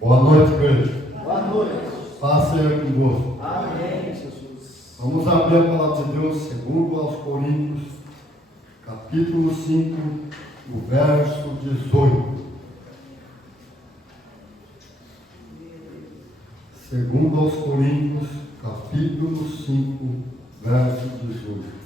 Boa noite, igreja. Boa noite. Paz seja convosco. Amém, Jesus. Vamos abrir a palavra de Deus segundo aos Coríntios, capítulo 5, o verso 18. Segundo aos Coríntios, capítulo 5, verso 18.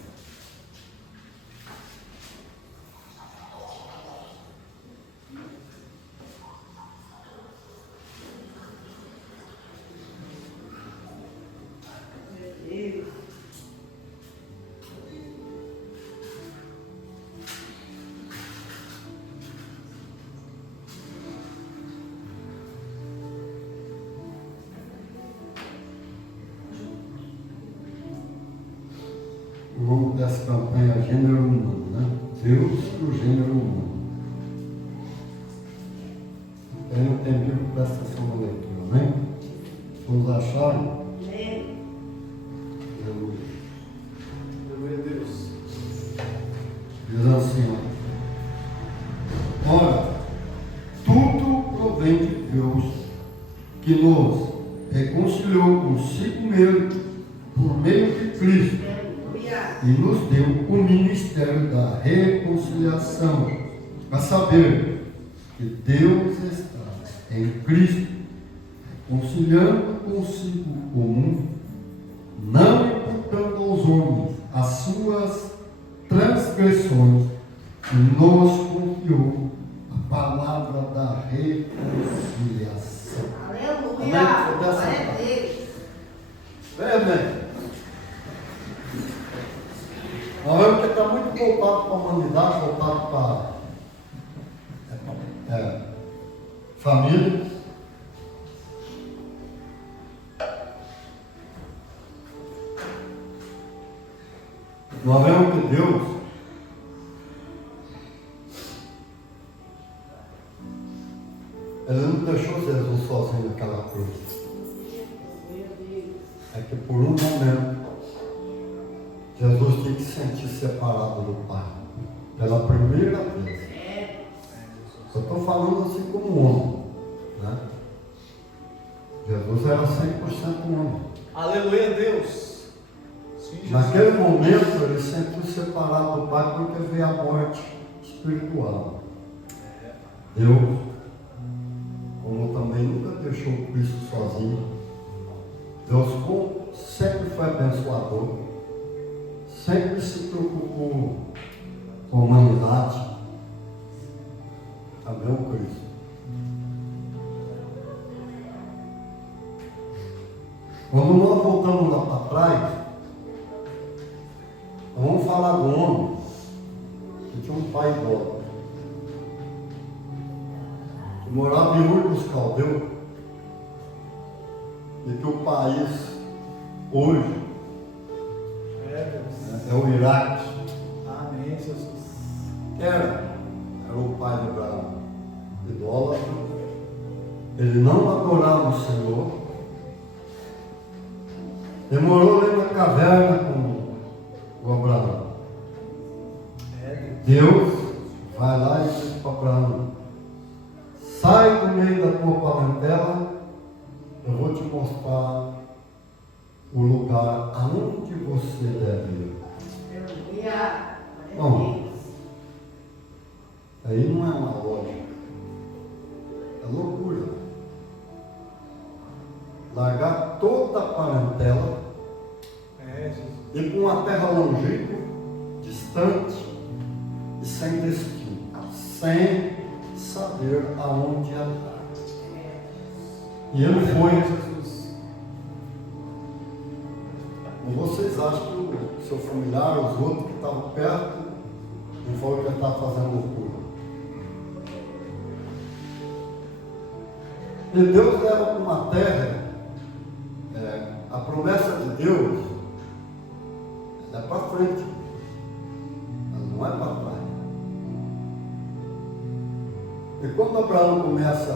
O nome dessa campanha é Gênero Humano, né? Deus e o gênero humano. Quem não tem Bíblia, presta atenção na leitura, amém? Todos acharam? Amém. Aleluia. Glória a Deus. Diz assim, ó. Ora, tudo provém de Deus, que nos reconciliou consigo mesmo por meio de Cristo e nos deu o ministério da reconciliação, a saber que Deus está em Cristo, reconciliando consigo o mundo, não imputando aos homens as suas transgressões, e nos confiou a palavra da reconciliação. Aleluia! Amém? Glória a Deus! Amém. Nós vemos que está muito voltado para a humanidade, voltado para família. Nós vemos que Deus Ele não deixou Jesus sozinho naquela cruz. É que por um momento Jesus tinha que se sentir separado do Pai. Pela primeira vez. Eu estou falando assim como homem. Né? Jesus era 100% homem. Aleluia a Deus. Sim, Jesus. Naquele momento ele se sentiu separado do Pai porque veio a morte espiritual. Deus, como também nunca deixou Cristo sozinho, Deus sempre foi abençoador. Sempre se preocupou com a humanidade. Também o Cristo. Quando nós voltamos lá para trás, vamos falar do homem que tinha um pai idólatra, que morava em Ur dos Caldeus, e que o país hoje é o Iraque. Amém, Jesus. Era o pai de Abraão, idólatra. Ele não adorava o Senhor. Ele morou ali na caverna com o Abraão. Deus vai lá e diz para Abraão: sai do meio da tua parentela, eu vou te mostrar o lugar aonde você deve ir. Aleluia! Bom, aí não é uma lógica, é loucura. Largar toda a parentela, ir para uma terra longínqua, distante e sem destino, sem saber aonde andar. E ele foi. Jesus. Ou vocês acham que o seu familiar, os outros que estavam perto, não foi o que ele estava fazendo loucura? E Deus leva para uma terra, a promessa de Deus é para frente, ela não é para trás. E quando Abraão começa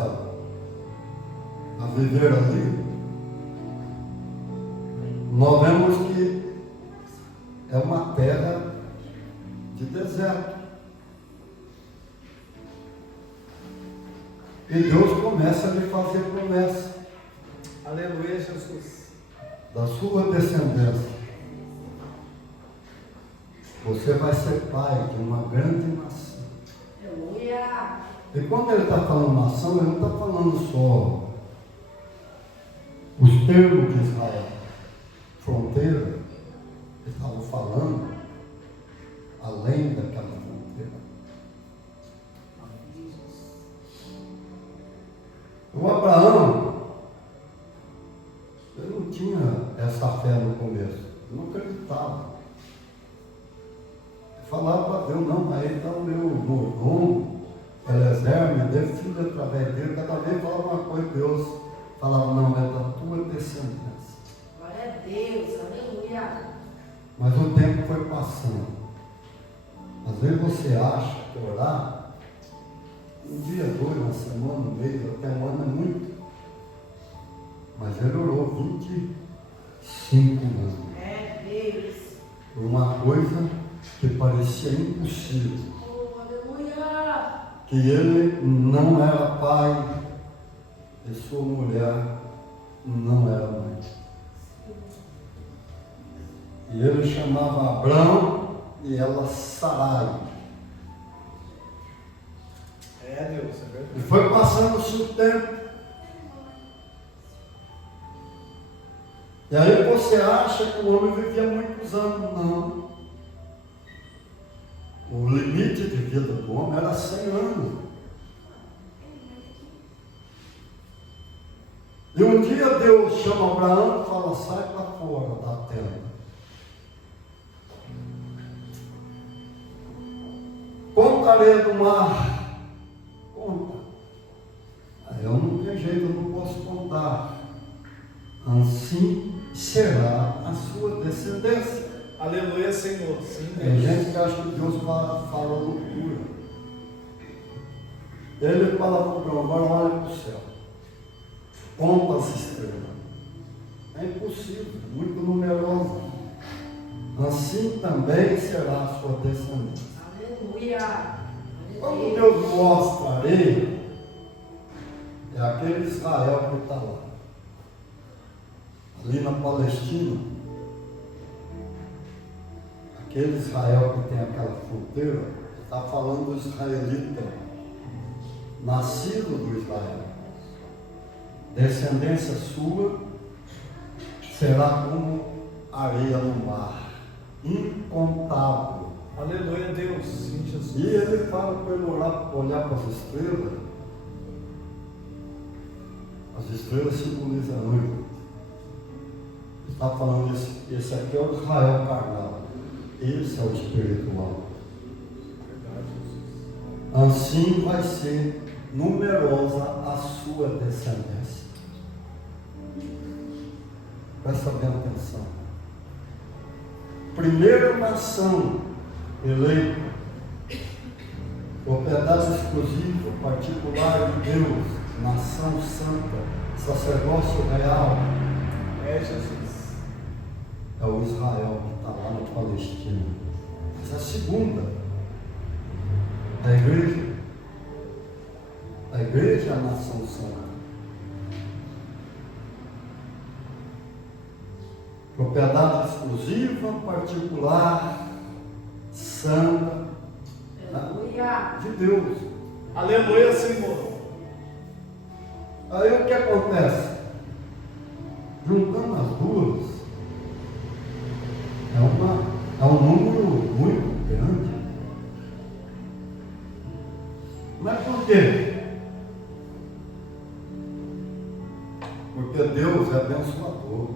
a viver ali, nós vemos que é uma terra de deserto. E Deus começa a lhe fazer promessa Aleluia, Jesus. da sua descendência. Você vai ser pai de uma grande nação. Aleluia. E quando ele está falando nação, ele não está falando só os termos de Israel, fronteira. Ele estava falando além daquela fronteira. O Abraão, ele não tinha essa fé no começo, ele não acreditava. Ele falava para Deus, não, mas ele está o meu mordomo, Eliezer, me dê filho através dele. Cada vez falava uma coisa, Deus falava, não, é da tua descendência. Glória a Deus. Aleluia. Mas o tempo foi passando. Às vezes você acha que orar, um dia, dois, uma semana, um mês, até um ano é muito. Mas ele orou 25 anos. É Deus. Por uma coisa que parecia impossível. Oh, aleluia. Que ele não era pai e sua mulher não era mãe. E ele chamava Abrão e ela Sarai. É Deus, é verdade. E foi passando-se o tempo. E aí você acha que o homem vivia muitos anos. Não. O limite de vida do homem era 100 anos. E um dia Deus chama Abraão e fala, sai para fora da tenda. Conta a areia do mar. Conta. Aí eu não tenho jeito, eu não posso contar. Assim será a sua descendência. Aleluia, Senhor. Sim, Tem Deus. gente que acha que Deus fala loucura. Ele fala para o Abraão, agora olha para o céu. Conta as estrelas. É impossível, muito numerosa. Assim também será a sua descendência. Aleluia. Quando Deus mostra a areia, é aquele Israel que está lá. Ali na Palestina, aquele Israel que tem aquela fronteira, está falando do israelita, nascido do Israel. Descendência sua será como areia no mar, incontável. Aleluia, Deus. Sim, Jesus. E ele fala para ele olhar para as estrelas. As estrelas simbolizam a noiva. Está falando, esse aqui é o Israel carnal, esse é o espiritual. Verdade, Jesus. Assim vai ser numerosa a sua descendência. Presta bem atenção. Primeira nação eleita, propriedade exclusiva, particular de Deus, nação santa, sacerdócio real, É Jesus. é o Israel que está lá na Palestina. Essa é a segunda. A igreja é a nação santa. Propriedade exclusiva, particular, santa, Aleluia. de Deus. Aleluia, Senhor. Aí o que acontece? Juntando as duas, é um número muito grande. Mas por quê? Porque Deus é abençoador.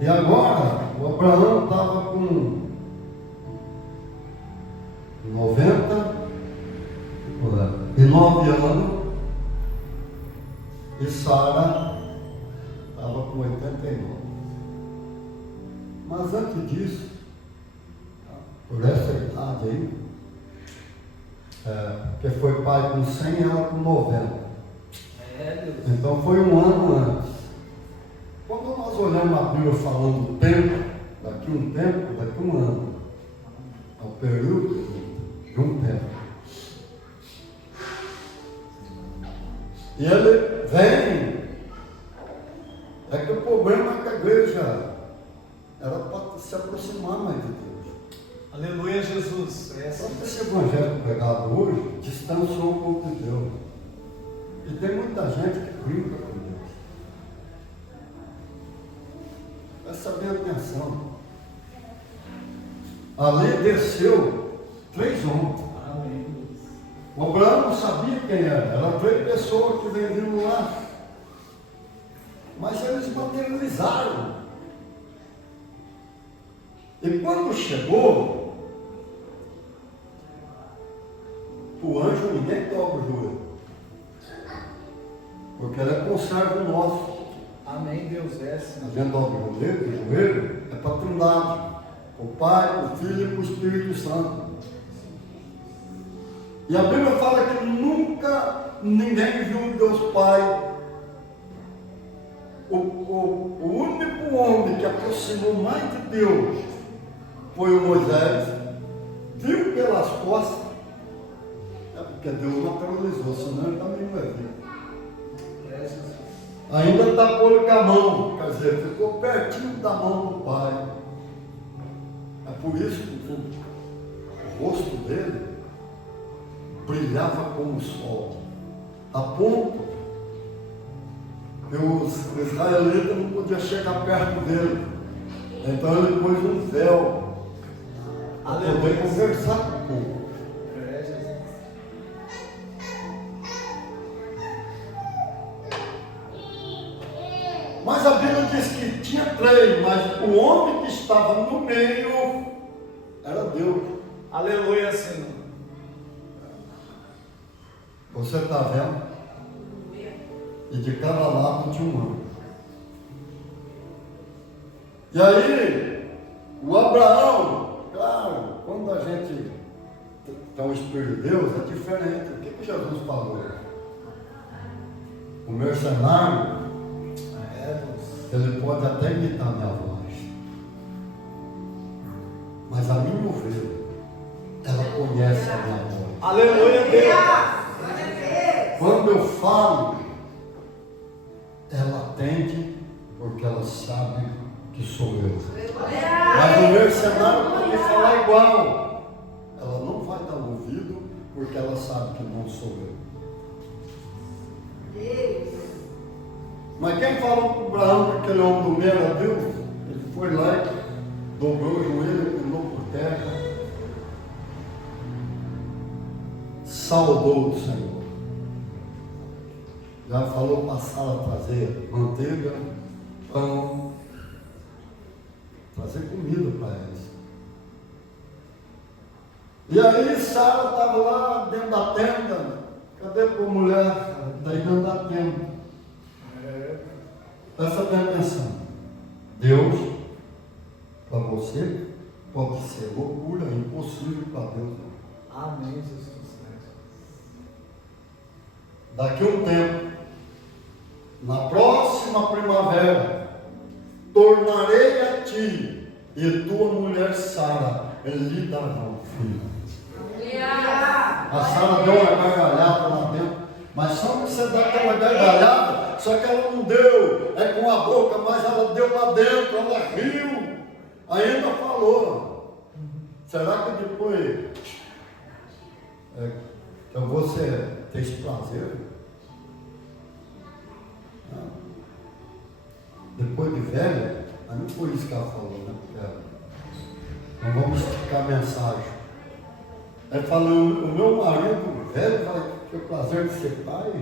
E agora, o Abraão estava com 99 anos e Sara estava com 89. Mas antes disso, por essa idade aí, que foi pai com 100 e ela com 90. É Deus. Então foi um ano antes. Quando nós olhamos a Bíblia falando do tempo, daqui um ano, é o período de um tempo. E ele vem. É que o problema é que a igreja era para se aproximar mais de Deus. Aleluia, Jesus. É Só assim. que esse evangelho pregado hoje distanciou um pouco de Deus. E tem muita gente que brinca com Deus. Presta bem atenção. Ali desceu 3 homens. Amém. O Abraão não sabia quem era. Eram 3 pessoas que vendiam lá. Mas eles materializaram. E quando chegou, o anjo ninguém dobra o joelho. Porque ele é conservo nosso. Amém, Deus. É A assim. gente dobra o joelho é para a Trindade. O Pai, o Filho e o Espírito Santo. E a Bíblia fala que nunca ninguém viu Deus Pai. O único homem que aproximou mais de Deus foi o Moisés. Viu pelas costas. É porque Deus materializou, senão ele também não é vivo. É Jesus. Ainda tapou-lhe com a mão, quer dizer, ficou pertinho da mão do Pai. É por isso que o rosto dele brilhava como o sol, a ponto que os israelitas não podiam chegar perto dele. Então ele pôs um véu para poder conversar com o povo. É Jesus. Mas a Bíblia diz que tinha 3, mas o homem que estava no meio era Deus. Aleluia, Senhor. Você está vendo? E de cada lado tinha um anjo. E aí, o Abraão, claro, quando a gente tem o Espírito de Deus, é diferente. O que Jesus falou? O mercenário, É, Deus. ele pode até imitar minha voz, mas a minha ovelha, ela conhece a minha voz. Aleluia, Deus. Quando eu falo, ela atende, porque ela sabe que sou eu. Mas o mercenário pode falar igual. Ela não vai dar ouvido, porque ela sabe que não sou eu. Mas quem falou para o Abraão que aquele homem do meio era Deus? Ele foi lá e dobrou o joelho, pulou por terra, saudou o Senhor. Já falou para Sara trazer manteiga, pão, trazer comida para eles. E aí Sara estava lá dentro da tenda. Cadê a mulher? Daí dentro da tenda. Presta bem atenção. Deus, para você, pode ser loucura, impossível para Deus. Amém, Jesus. Daqui a um tempo, na próxima primavera, tornarei a ti e tua mulher Sara lhe darão filho. A Sara deu uma gargalhada lá dentro, mas só que você dá aquela gargalhada, só que ela não deu, é com a boca, mas ela deu lá dentro, ela riu, ainda falou. Será que depois então você ter esse prazer? Não. Depois de velho, mas não foi isso que ela falou, né? Não vamos esticar a mensagem. Ele falou, o meu marido velho vai ter o prazer de ser pai.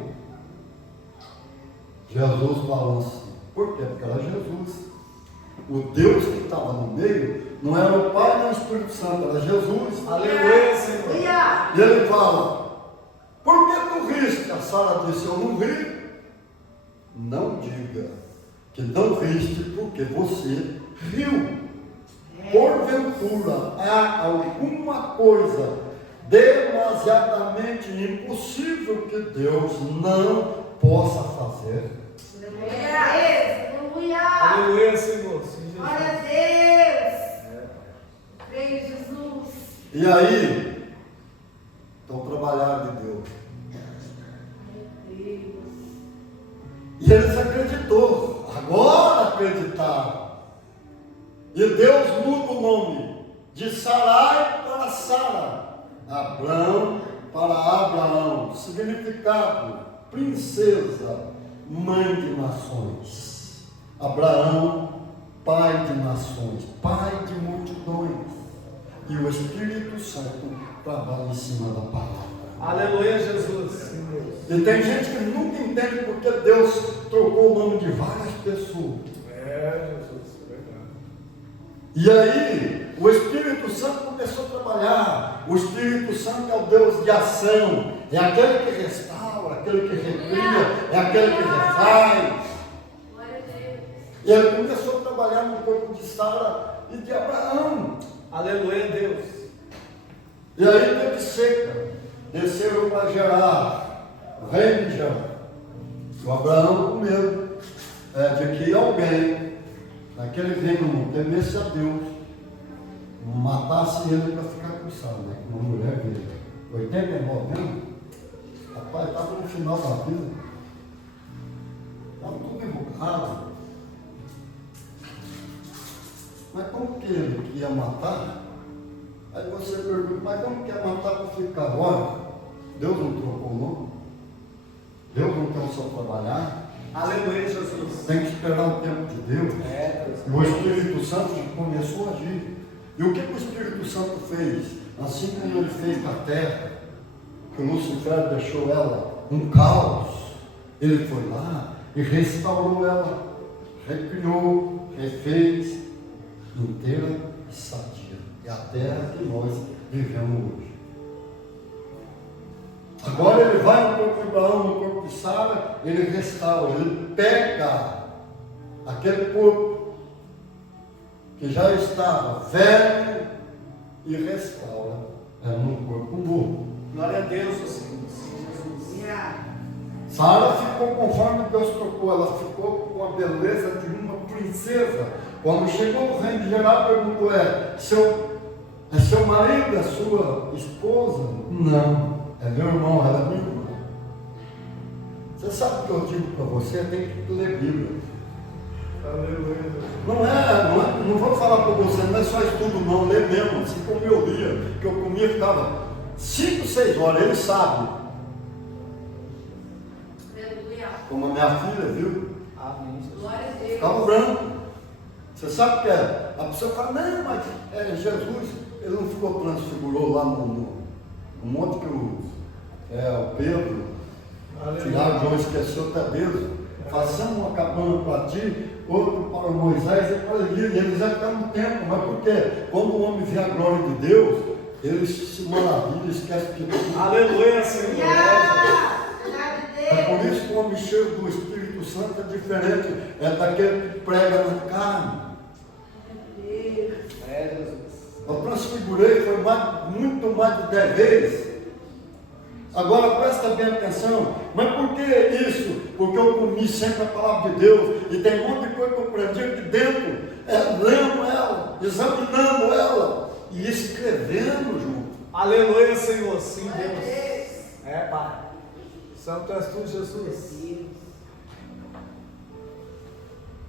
Jesus falou assim. Por quê? Porque era Jesus. O Deus que estava no meio não era o Pai nem o Espírito Santo, era Jesus. Aleluia, Senhor. E ele fala, por que tu riste? A Sara disse, eu não ri. Não diga que não riste porque você riu. Porventura há alguma coisa demasiadamente impossível que Deus não possa fazer. Aleluia, Senhor. Sim, Jesus. Glória a Deus. Creio, Jesus. E aí, estão trabalhando de Deus. Meu Deus. E eles acreditou. Agora acreditaram. E Deus muda o nome de Sarai para Sara, Abrão para Abraão. Significado: princesa, mãe de nações. Abraão, pai de nações, pai de multidões. E o Espírito Santo trabalha em cima da palavra. Aleluia, Jesus. E tem gente que nunca entende porque Deus trocou o nome de várias pessoas. Jesus, é verdade. E aí, o Espírito Santo começou a trabalhar. O Espírito Santo é o Deus de ação. É aquele que restaura, aquele que recria, é aquele que refaz. E ele começou a trabalhar no corpo de Sara e de Abraão. Aleluia, Deus. E aí teve seca. Desceram para Gerar, o rei de Gerar. O Abraão com medo de que alguém, naquele reino, temesse a Deus, matasse ele para ficar com Sara, né? Com uma mulher dele. 89 anos. Rapaz, estava no final da vida. Estava tudo invocado. Mas como que ele ia matar? Aí você pergunta, mas como que ia matar para ficar agora? Deus não trocou o nome? Deus não quer só trabalhar? Aleluia, Jesus. Tem que esperar o tempo de Deus. E o Espírito Santo começou a agir. E o que o Espírito Santo fez? Assim como ele fez na terra, que o Lucifer deixou ela um caos, ele foi lá e restaurou ela, recriou, refez, inteira e sadia. É a terra que nós vivemos hoje. Agora ele vai no corpo de Abraão, no corpo de Sara, ele restaura, ele pega aquele corpo que já estava velho e restaura num corpo novo. Glória a Deus, Senhor. Sara ficou conforme Deus trocou, ela ficou com a beleza de uma princesa. Quando chegou o rei de Gerar, perguntou: é seu marido, é sua esposa? Não, é meu irmão, ela é minha irmã. Você sabe o que eu digo para você? Tem que ler Bíblia. Aleluia. Não vou falar para você, não é só estudo não, lê mesmo, assim como eu lia, que eu comia, ficava 5, 6 horas, ele sabe. Aleluia. Como a minha filha, viu? Amém, Jesus. Glória a Deus. Ficava branco. Você sabe o que é? A pessoa fala, não, mas Jesus, ele não ficou transfigurou lá no monte que o Pedro, Tiago, João esqueceu até Deus. Façamos uma cabana para ti, outro para Moisés e para Elias. E eles já ficaram no tempo, mas por quê? Quando o homem vê a glória de Deus, ele se maravilha, esquece de tudo. Aleluia, Senhor. É por isso que o homem cheio do Espírito Santo é diferente, é daquele que prega na carne. Eu transfigurei, foi muito mais de 10 vezes. Agora presta bem atenção, mas por que isso? Porque eu comi sempre a palavra de Deus, e tem um monte de coisa que eu aprendi aqui dentro, lendo ela, examinando ela, e escrevendo junto. Aleluia, Senhor. Sim, Deus. Pai. Santo és tu, Jesus.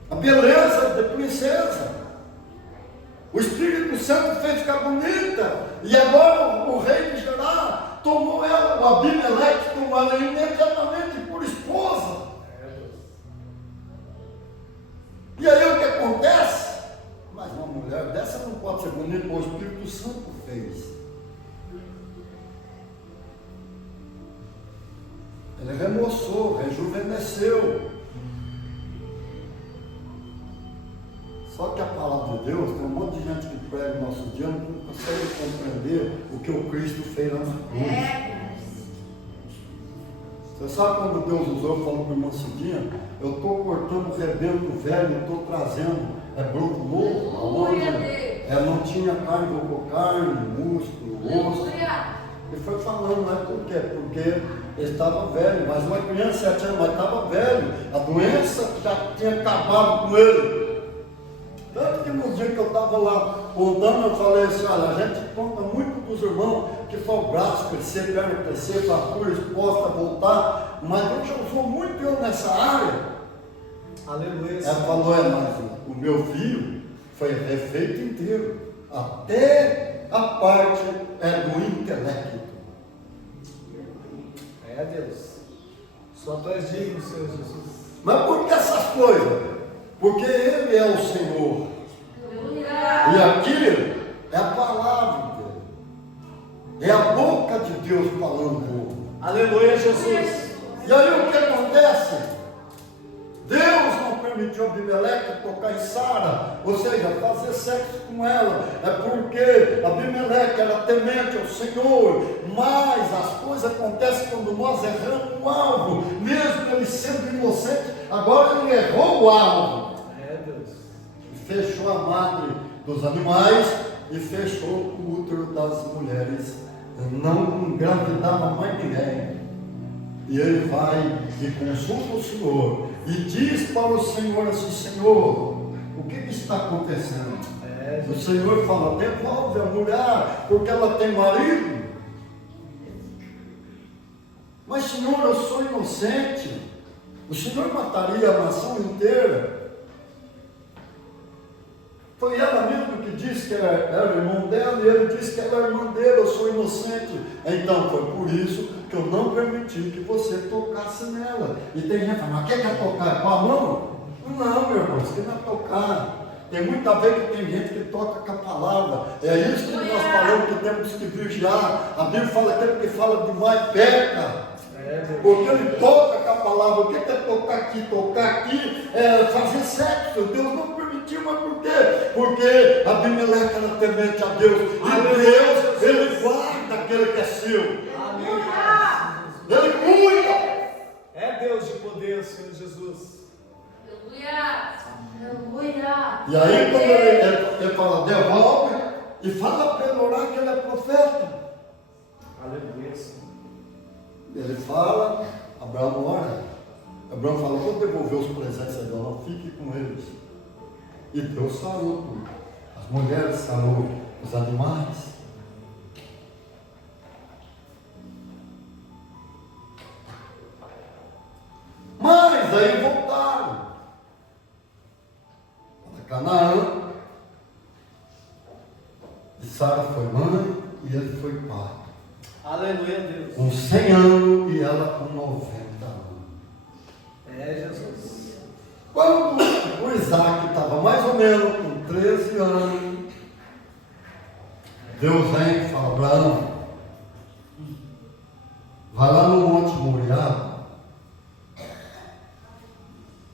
A beleza de princesa. O Espírito Santo fez ficar bonita. E agora o rei de Gerar tomou ela, o Abimeleque tomou ela imediatamente por esposa. E aí o que acontece? Mas uma mulher dessa não pode ser bonita, o Espírito Santo fez. Ele remoçou, rejuvenesceu. Só que a palavra de Deus, tem um monte de gente que prega no nosso dia, não consegue compreender o que o Cristo fez lá na cruz. Você sabe quando Deus usou, eu falo para o irmão Cidinha, eu estou cortando o rebento velho, eu estou trazendo broto novo, aonde não tinha carne, vou pôr carne, músculo, osso. Ele foi falando, não é por quê? Porque ele estava velho, mas uma criança de 7 anos, mas estava velho, a doença já tinha acabado com ele. Tanto que no dia que eu estava lá contando, eu falei assim, olha, a gente conta muito dos irmãos que foi o braço crescer, perna crescer, fratura exposta, voltar, mas Deus já usou muito eu nessa área, Aleluia. Ela falou, mas o meu filho foi refeito inteiro, até a parte do intelecto. É, Deus. Só tu és digno, Senhor Jesus. Mas por que essas coisas? Porque Ele é o Senhor. E aqui é a palavra dele. É a boca de Deus falando. Aleluia, Jesus. E aí o que acontece? Deus não permitiu Abimeleque tocar em Sara, ou seja, fazer sexo com ela. É porque Abimeleque era temente ao Senhor. Mas as coisas acontecem quando nós erramos o alvo. Mesmo ele sendo inocente, agora ele errou o alvo. É, Deus. Fechou a madre dos animais e fechou o útero das mulheres. Não engravidava mais ninguém. E ele vai e consulta o Senhor e diz para o Senhor assim: Senhor, o que está acontecendo? O Senhor fala: devolve a mulher, porque ela tem marido. Mas Senhor, eu sou inocente. O Senhor mataria a nação inteira. Foi ela mesma que disse que era irmão dela, e ele disse que ela é irmã dele, eu sou inocente. Então foi por isso que eu não permiti que você tocasse nela. E tem gente que fala: mas quer tocar com a mão? Não, meu irmão, isso que não é tocar. Tem muita vez que tem gente que toca com a palavra. É isso que nós falamos que temos que vigiar. A Bíblia fala que aquele que fala demais peca. Porque ele toca com a palavra. O que é tocar aqui? Tocar aqui é fazer sexo. Deus não permitiu, mas por quê? Porque Abimeleque era temente a Deus. E Deus, ele guarda aquele que é seu. Ele cuida. É Deus de poder, Senhor Jesus. Aleluia. E aí quando ele fala, devolve, e fala para ele orar que ele é profeta. Aleluia, Senhor. Ele fala, Abraão ora. Abraão fala: vou devolver os presentes a Deus, não fique com eles. E Deus sarou tudo. As mulheres sarou, os animais. Mas aí voltaram para Canaã. E Sara foi mãe e ele foi pai. Aleluia, Deus. Com 100 anos e ela com 90 anos. É, Jesus. Quando o Isaac estava mais ou menos com 13 anos, Deus vem e fala: Abraão, vai lá no Monte Moriá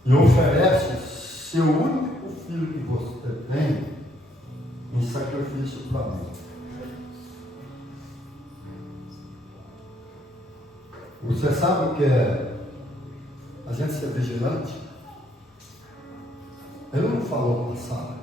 e oferece seu único filho que você tem em sacrifício para mim. Você sabe o que é a gente ser vigilante? Ele não falou para Sara.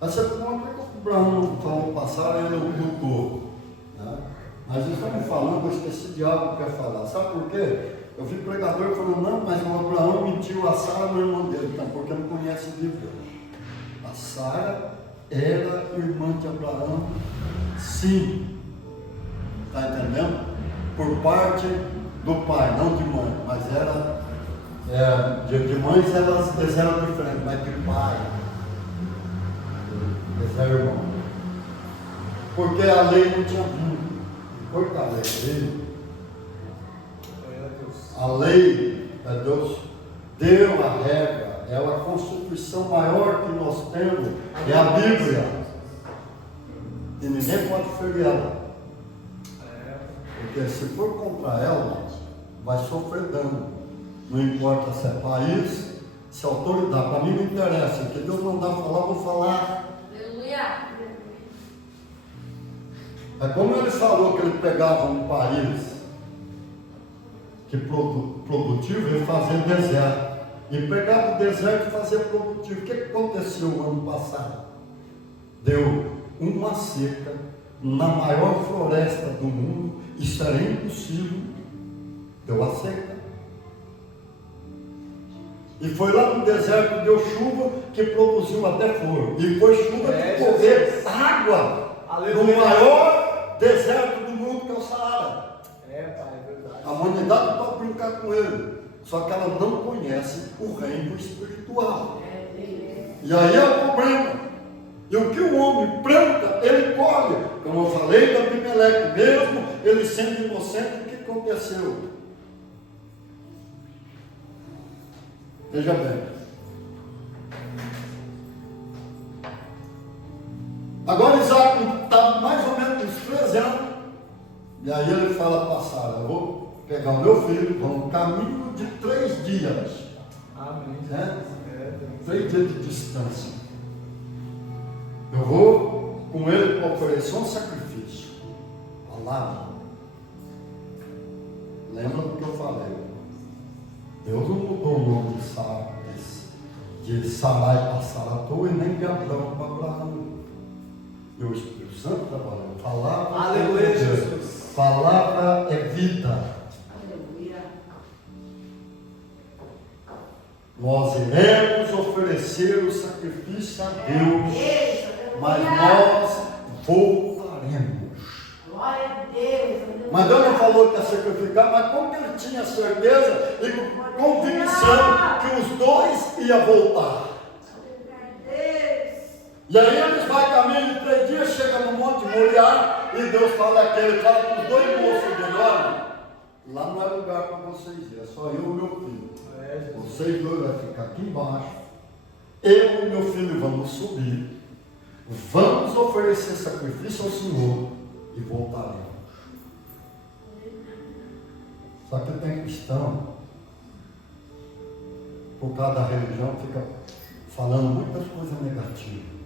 Aí você pergunta que o Abraão não falou para Sara, ele ocultou. Né? Mas estamos falando, eu esqueci de algo que eu ia falar. Sabe por quê? Eu vi pregador falando: não, mas o Abraão mentiu a Sara, no irmão dele. Então, porque não conhece de Deus. A Sara era irmã de Abraão, sim. Está entendendo? Por parte do pai, não de mãe, mas era de mães eles eram diferentes, mas de pai eles eram irmãos. Porque a lei não tinha vindo. Foi com a lei. A lei, Deus deu a regra, é a constituição maior que nós temos, é a Bíblia. E ninguém pode ferir ela. Porque se for contra ela, vai sofrer dano. Não importa se é país, se é autoridade. Para mim não interessa. O que Deus mandar falar, vou falar. Aleluia. É como ele falou que ele pegava um país que produtivo e fazia deserto. E pegava o deserto e fazia produtivo. O que aconteceu no ano passado? Deu uma seca na maior floresta do mundo. Isso era impossível. Deu a seca. E foi lá no deserto, deu chuva que produziu até flor. E foi chuva de correr água. Aleluia. No maior deserto do mundo, que é o Saara. É, Pai, é verdade. A humanidade não pode brincar com ele. só que ela não conhece o reino espiritual. E aí é o problema. E o que o homem planta, ele colhe. Como eu falei da Abimeleque, mesmo ele sendo inocente, o que aconteceu? Veja bem. Agora Isaac está mais ou menos uns 13 anos. E aí ele fala para Sara: eu vou pegar o meu filho, vamos caminho de 3 dias. Amém. Né? 3 dias de distância. Eu vou com ele para oferecer um sacrifício. Palavra. Lembra do que eu falei? Deus não mudou o nome de Sara, de Sarai para Saratou e nem de Abraão para Abraão. E o Espírito Santo trabalhou. Palavra. Aleluia, Jesus. Palavra é vida. Nós iremos oferecer o sacrifício a Deus, mas nós voltaremos. Glória a Deus. Mas Deus não falou que ia sacrificar, mas como que ele tinha certeza e convicção que os dois iam voltar? E aí eles vão caminho de 3 dias, chegam no Monte Moriá, e Deus fala aquele, fala para os 2 moços dele: olha, lá não é lugar para vocês ir, é só eu e meu filho. Vocês 2 vão ficar aqui embaixo, eu e meu filho vamos subir, vamos oferecer sacrifício ao Senhor e voltaremos. Só que tem cristão, por causa da religião, fica falando muitas coisas negativas.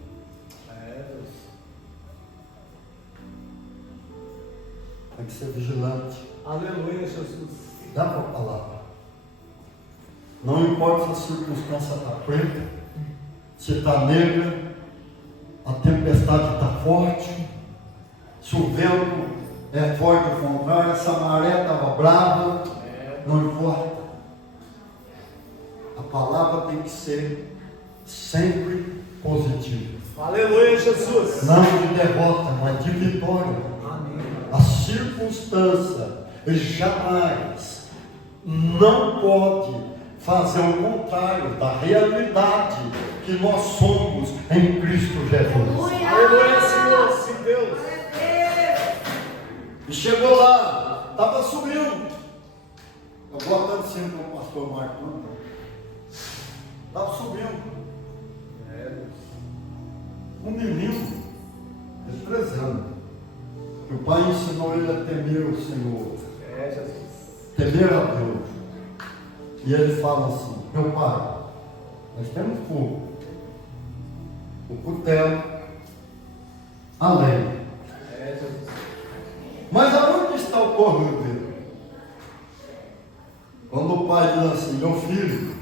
Tem que ser vigilante. Aleluia, Jesus. Dá para a palavra. Não importa se a circunstância está preta, se está negra, a tempestade está forte, se o vento é forte ao contrário, essa maré estava brava, não importa. A palavra tem que ser sempre positiva. Aleluia, Jesus. Não de derrota, mas de vitória. A circunstância jamais não pode fazer o contrário da realidade que nós somos em Cristo Jesus. Aleluia, Senhor, sim, Deus. E chegou lá, estava subindo. Eu botando sempre com o pastor Marcos. Estava subindo. Um menino de 13 anos. Que o pai ensinou ele a temer o Senhor. Jesus. Temer a Deus. E ele fala assim: meu pai, nós temos fogo, o cutelo, a lenha. Mas aonde está o cordeiro? Quando o pai diz assim: meu filho,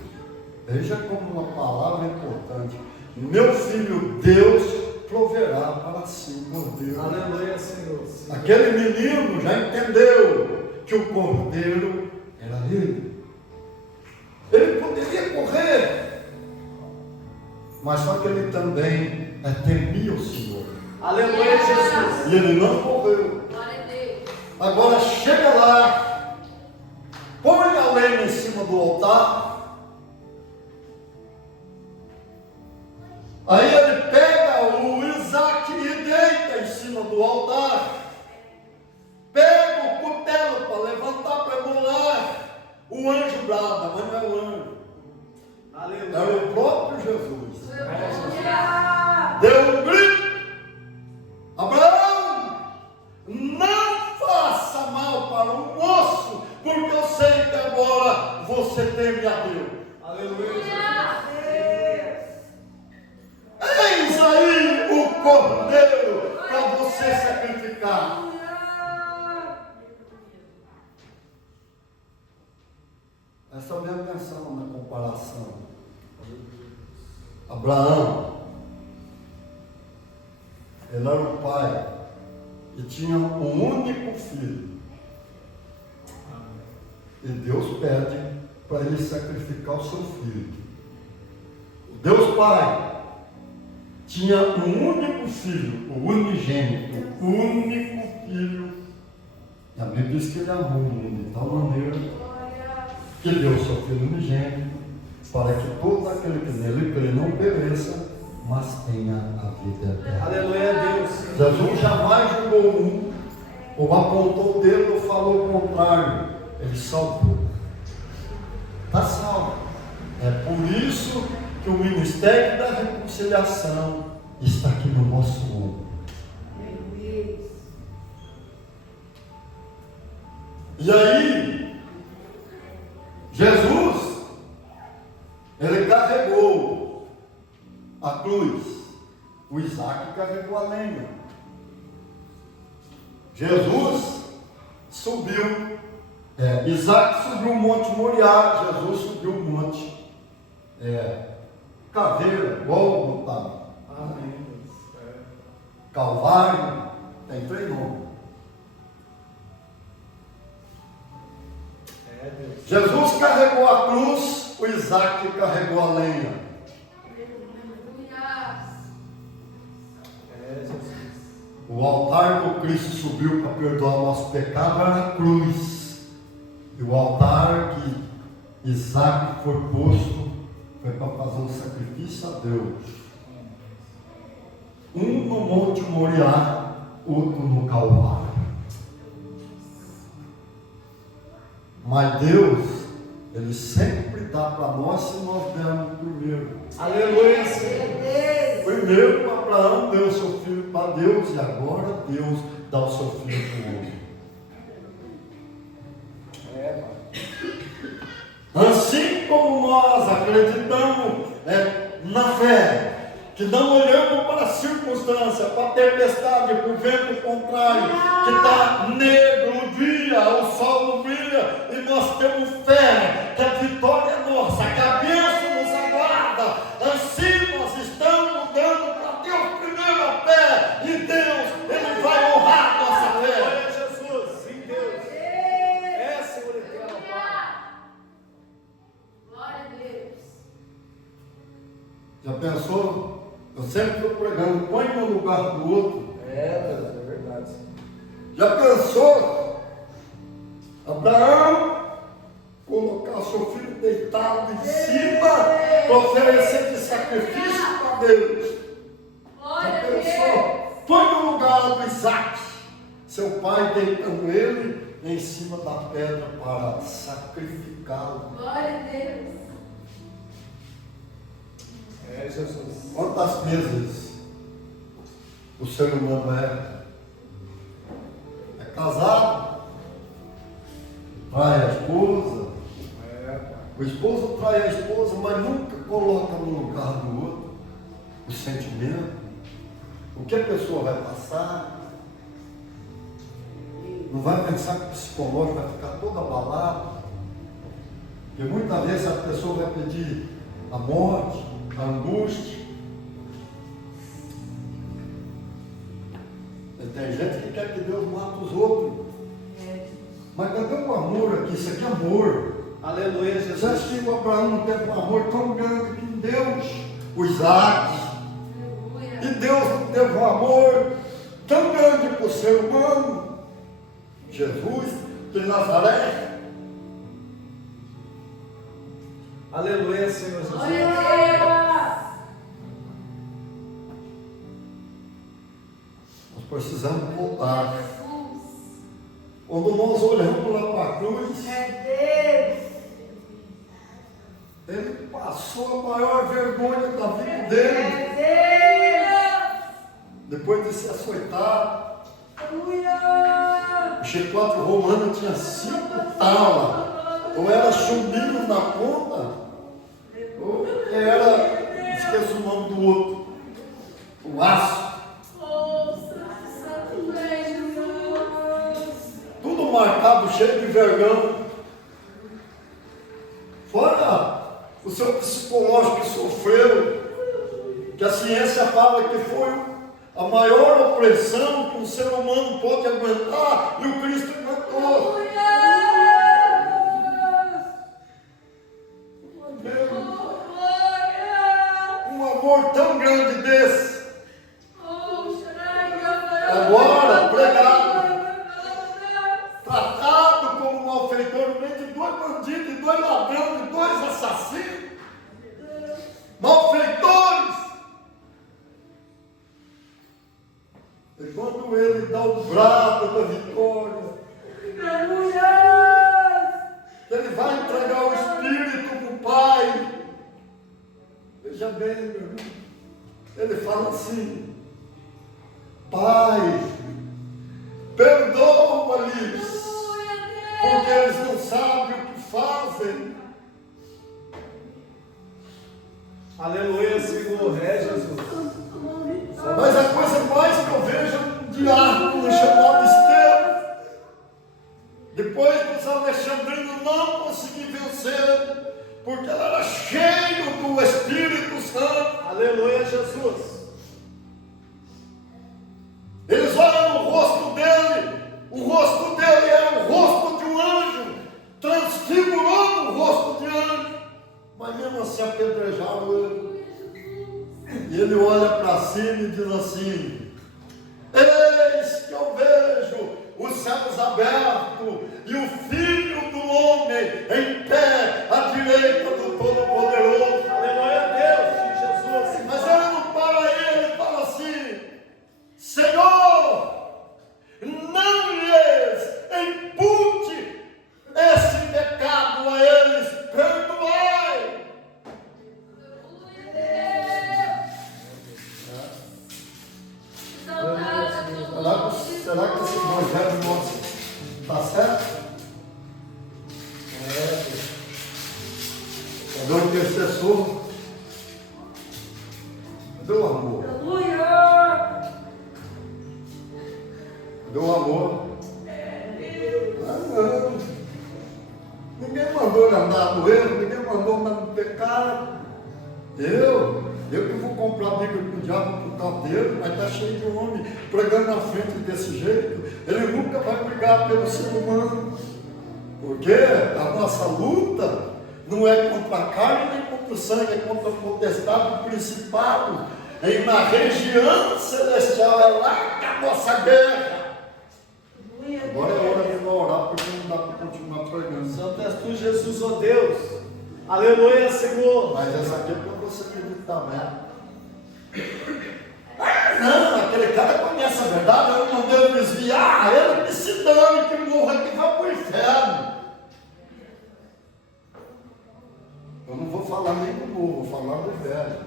veja como uma palavra é importante. Meu filho, Deus proverá para si o cordeiro. Aleluia, Senhor. Aquele menino já entendeu que o cordeiro era ele. Ele poderia correr, mas só que ele também temia o Senhor. Aleluia, Jesus. E ele não correu. Agora chega lá, põe a lenha em cima do altar. Aí ele pega o Isaac e deita em cima do altar. Pega o cutelo para levantar para molar. O anjo brada, mas não é o anjo. Aleluia. É o próprio Jesus. Aleluia. Deu um grito: Abraão, não faça mal para o moço, porque eu sei que agora você teme a Deus. Aleluia. Eis aí o cordeiro para você sacrificar. Essa é a minha atenção na comparação. Abraão, ele era o pai e tinha um único filho. E Deus pede para ele sacrificar o seu filho. O Deus Pai tinha um único filho, o unigênito, o único filho. E a Bíblia diz que ele amou o mundo de tal maneira que deu o seu Filho unigênito, para que todo aquele que nele crê não pereça, mas tenha a vida eterna. Aleluia a Deus. Jesus jamais julgou um, ou apontou o dedo ou falou o contrário. Ele salvou. Está salvo. É por isso que o ministério da reconciliação está aqui no nosso ombro. E aí, Jesus, ele carregou a cruz, o Isaac carregou a lenha. Jesus subiu, Isaac subiu o Monte Moriá, Jesus subiu o Monte Caveira, Gólgota, Amém. Calvário, tem 3 nomes. Deus. Jesus carregou a cruz, o Isaac carregou a lenha. Jesus. O altar que o Cristo subiu para perdoar o nosso pecado era a cruz. E o altar que Isaac foi posto foi para fazer um sacrifício a Deus. Um no Monte Moriá, outro no Calvário. Mas Deus, Ele sempre dá para nós se nós dermos primeiro. Aleluia, Senhor. Primeiro Abraão deu o seu filho para Deus e agora Deus dá o seu filho para o homem. Pai. Assim como nós acreditamos na fé, que não olhamos para a circunstância, para a tempestade, para o vento contrário, que está negro o dia, o sol não brilha, e nós temos fé que a vitória é nossa, que a bênção nos aguarda. Assim nós estamos dando para Deus primeiro a fé, e Deus, Ele vai honrar a nossa fé. Glória a Jesus, sim, Deus. É, Senhor eterno, Pai. Glória a Deus. Já pensou? Eu sempre estou pregando, põe no lugar do outro. Deus, é verdade. Já pensou? Abraão colocar seu filho deitado em cima para oferecer de sacrifício para Deus. Já pensou? Põe no lugar do Isaac, seu pai deitando ele em cima da pedra para sacrificá-lo. Glória a Deus. É, Jesus. Quantas vezes o ser humano é casado, trai a esposa, Pai. o esposo trai a esposa, mas nunca coloca no lugar do outro o sentimento, o que a pessoa vai passar, não vai pensar que o psicológico vai ficar todo abalado, porque muitas vezes a pessoa vai pedir a morte, a angústia. E tem gente que quer que Deus mate os outros. Mas cadê o amor aqui? Isso aqui é amor. Aleluia, Você acha Jesus. que o Abraão não teve um amor tão grande que Deus, o Isaac, e Deus não teve um amor tão grande para o ser humano, Jesus de Nazaré? Aleluia, Senhor Jesus. Glória a Deus. Nós precisamos voltar. Quando nós olhamos lá para a cruz, ele passou a maior vergonha da vida dele, depois de ser açoitado. O chicote romano tinha 5 talas, ou era chumbinho na ponta, ou era, esqueço o nome do outro, o aço. Tudo marcado, cheio de vergão. Fora o seu psicológico que sofreu, que a ciência fala que foi a maior opressão que um ser humano pode aguentar, e o Cristo aguentou. Um amor tão grande desse, agora pregado, tratado como um malfeitor no meio de 2 bandidos e 2 ladrões. ele dá o brado da vitória. Aleluia! Ele vai entregar o Espírito para o Pai. Veja bem, meu irmão. Ele fala assim: Pai, perdoa-lhes, porque eles não sabem o que fazem. Aleluia, Senhor. É, Jesus. Mas a coisa mais que eu vejo é um diácono chamado Estevão. Depois que os alexandrinos não conseguiram vencer, porque ela era cheio do Espírito Santo. Aleluia, Jesus. Eles olham no rosto dele, o rosto dele era o rosto de um anjo, transfigurando o rosto de anjo, mas mesmo assim apedrejaram ele. E ele olha para cima e diz assim: eis que eu vejo os céus abertos e o Filho do Homem em pé à direita do Todo-Poderoso. Aleluia a Deus, Jesus. Mas ele não para ele, ele fala assim: Senhor, não lhes impute esse pecado a eles, perdoai. Será que esse evangelho nosso está certo? Cadê o intercessor? Cadê o amor? Cadê o amor? Não. Ninguém mandou ele andar no erro, ninguém mandou andar no pecado. Eu que vou comprar a Bíblia com o diabo por causa dele, mas está cheio de homem pregando na frente desse jeito. Ele nunca vai brigar pelo ser humano, porque a nossa luta não é contra a carne nem contra o sangue, é contra o potestade, o principado. E na região celestial é lá que a nossa guerra. Agora é hora de orar, porque não dá para continuar pregando. Santo és tu, Jesus, ó Deus. Aleluia, Senhor. Mas essa aqui é para você acreditar mesmo. Não, aquele cara conhece a verdade, eu não devo desviar, ele que se dane, que morra, que vai para o inferno. Eu não vou falar nem do novo, vou falar do velho.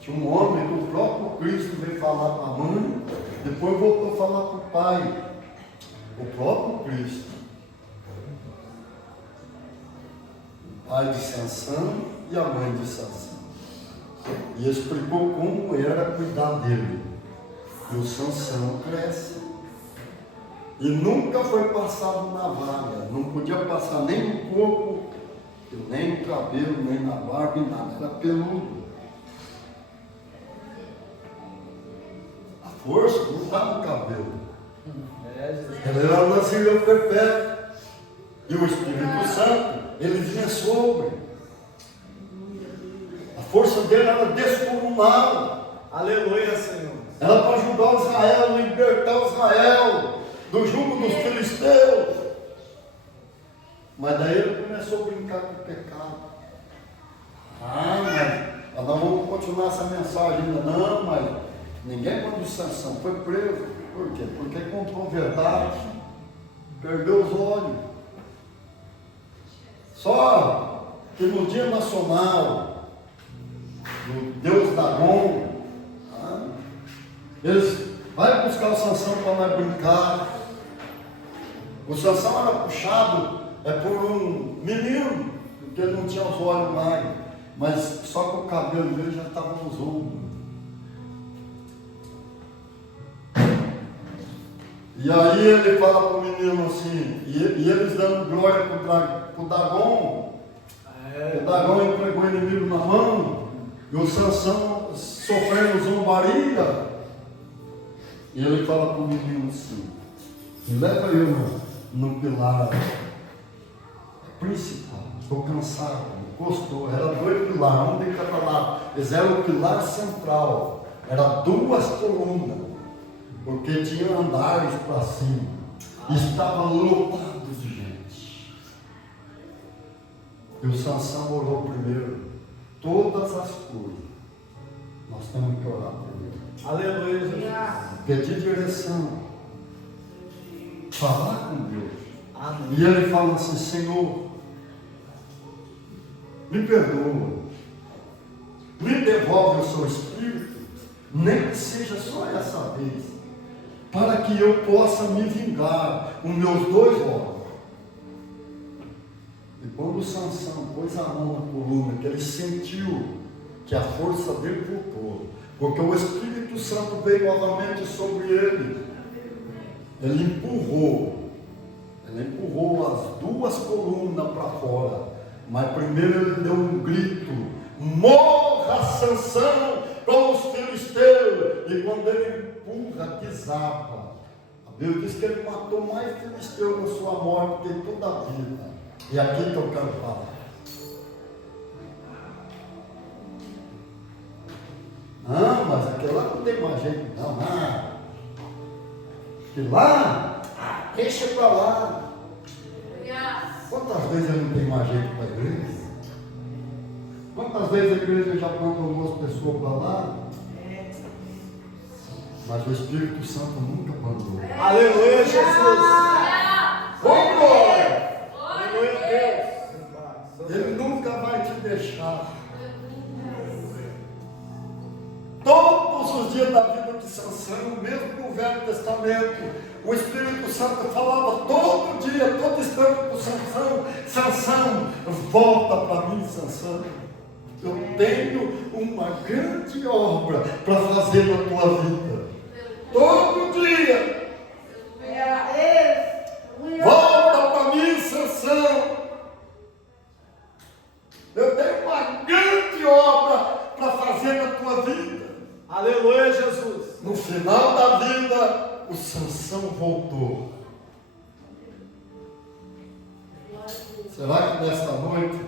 Tinha um homem que o próprio Cristo veio falar para a mãe, depois voltou a falar para o pai. O próprio Cristo. O pai de Sansão e a mãe de Sansão. E explicou como era cuidar dele. E o Sansão cresce. E nunca foi passado na vaga. Não podia passar nem no corpo, nem no cabelo, nem na barba, nada. Era peludo. A força não está no cabelo. Ele era o nascimento perpétuo. E o Espírito Santo, ele vinha sobre. A força dele era descomunal. Aleluia, Senhor. Era para ajudar Israel, libertar Israel do jugo dos filisteus. Mas daí ele começou a brincar com o pecado. Mas nós vamos continuar essa mensagem ainda. Não, mas ninguém quando Sansão foi preso. Por quê? Porque contou verdade. Perdeu os olhos. Só que no dia nacional do Deus Dagon, eles vai buscar o Sansão para nós brincar. O Sansão era puxado por um menino, porque ele não tinha os olhos mais, mas só que o cabelo dele já estava nos ombros. E aí ele fala para o menino assim, e eles dando glória para o Dagon. O Dagon entregou o inimigo na mão, e o Sansão sofrendo zombaria. E ele fala para o menino assim: leva eu no pilar principal, estou cansado, encostou, era 2 pilares, um de cada lado. Eles eram o pilar central, era 2 colunas, porque tinha andares para cima, estava lotado de gente. E o Sansão orou primeiro, todas as coisas, nós temos que orar primeiro. Aleluia, Jesus. Pedir direção. Falar com Deus. Amém. E ele fala assim: Senhor, me perdoa. Me devolve o seu espírito, nem que seja só essa vez, para que eu possa me vingar os meus 2 olhos. E quando Sansão pôs a mão na coluna, que ele sentiu que a força dele voltou, porque o Espírito Santo veio novamente sobre ele, ele empurrou as 2 colunas para fora, mas primeiro ele deu um grito: morra, Sansão, com os filisteus! E quando ele empurra, desaba. A Bíblia diz que ele matou mais filisteus na sua morte que toda a vida. E aqui que eu quero falar. Ah, mas aquele lá não tem mais jeito, não. Aquele lá, deixa para lá. Quantas vezes ele não tem mais jeito para a igreja? Quantas vezes a igreja já mandou algumas pessoas para lá? Mas o Espírito Santo nunca mandou. Aleluia, Jesus. Oh, glória! Aleluia, Deus. Ele nunca vai te deixar. Todos os dias da vida de Sansão, mesmo no Velho Testamento, o Espírito Santo falava todo dia, todo instante para Sansão: Sansão, volta para mim, Sansão. Eu tenho uma grande obra para fazer na tua vida. Todo dia. Volta para mim, Sansão. Eu tenho uma grande obra para fazer na tua vida. Aleluia, Jesus. No final da vida, o Sansão voltou. Será que nesta noite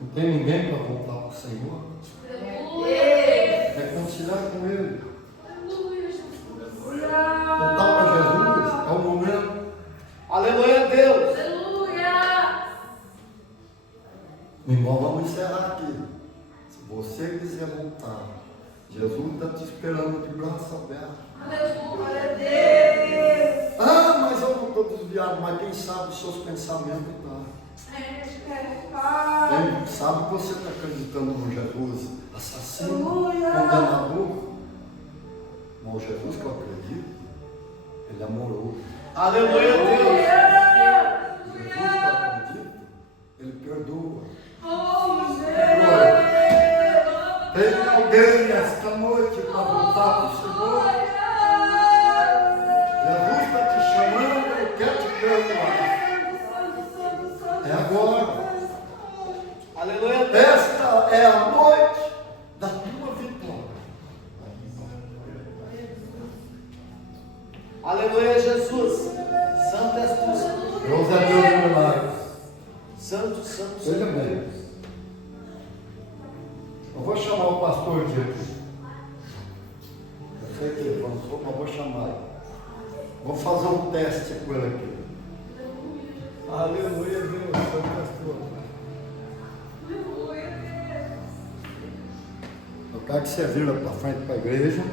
não tem ninguém para voltar para o Senhor? Reconciliar com Ele. Voltar para Jesus é o momento. Aleluia, Deus. Irmão, vamos encerrar aqui. Se você quiser voltar, Jesus está te esperando de braço aberto. Ah, mas eu não estou desviado, mas quem sabe os seus pensamentos tá. Quem sabe que você está acreditando no Jesus assassino, condenador. Mas o Jesus que eu acredito, ele é amoroso. Aleluia, Deus. Jesus que eu acredito, ele perdoa. Tem alguém esta noite para voltar para o Senhor? Jesus está te chamando, ele quer te perdoar. É agora. Aleluia, Deus. Esta é a noite da tua vitória. Aleluia, Jesus. Santo és tu, Senhor. Deus é Deus de milagres. Santo, santo, Veja santo. bem. Eu vou chamar o pastor Diego. Eu sei que ele avançou, mas vou chamar ele. Vou fazer um teste com ele aqui. Aleluia, Deus. Santo és tu. Eu quero que você vira para frente para a igreja.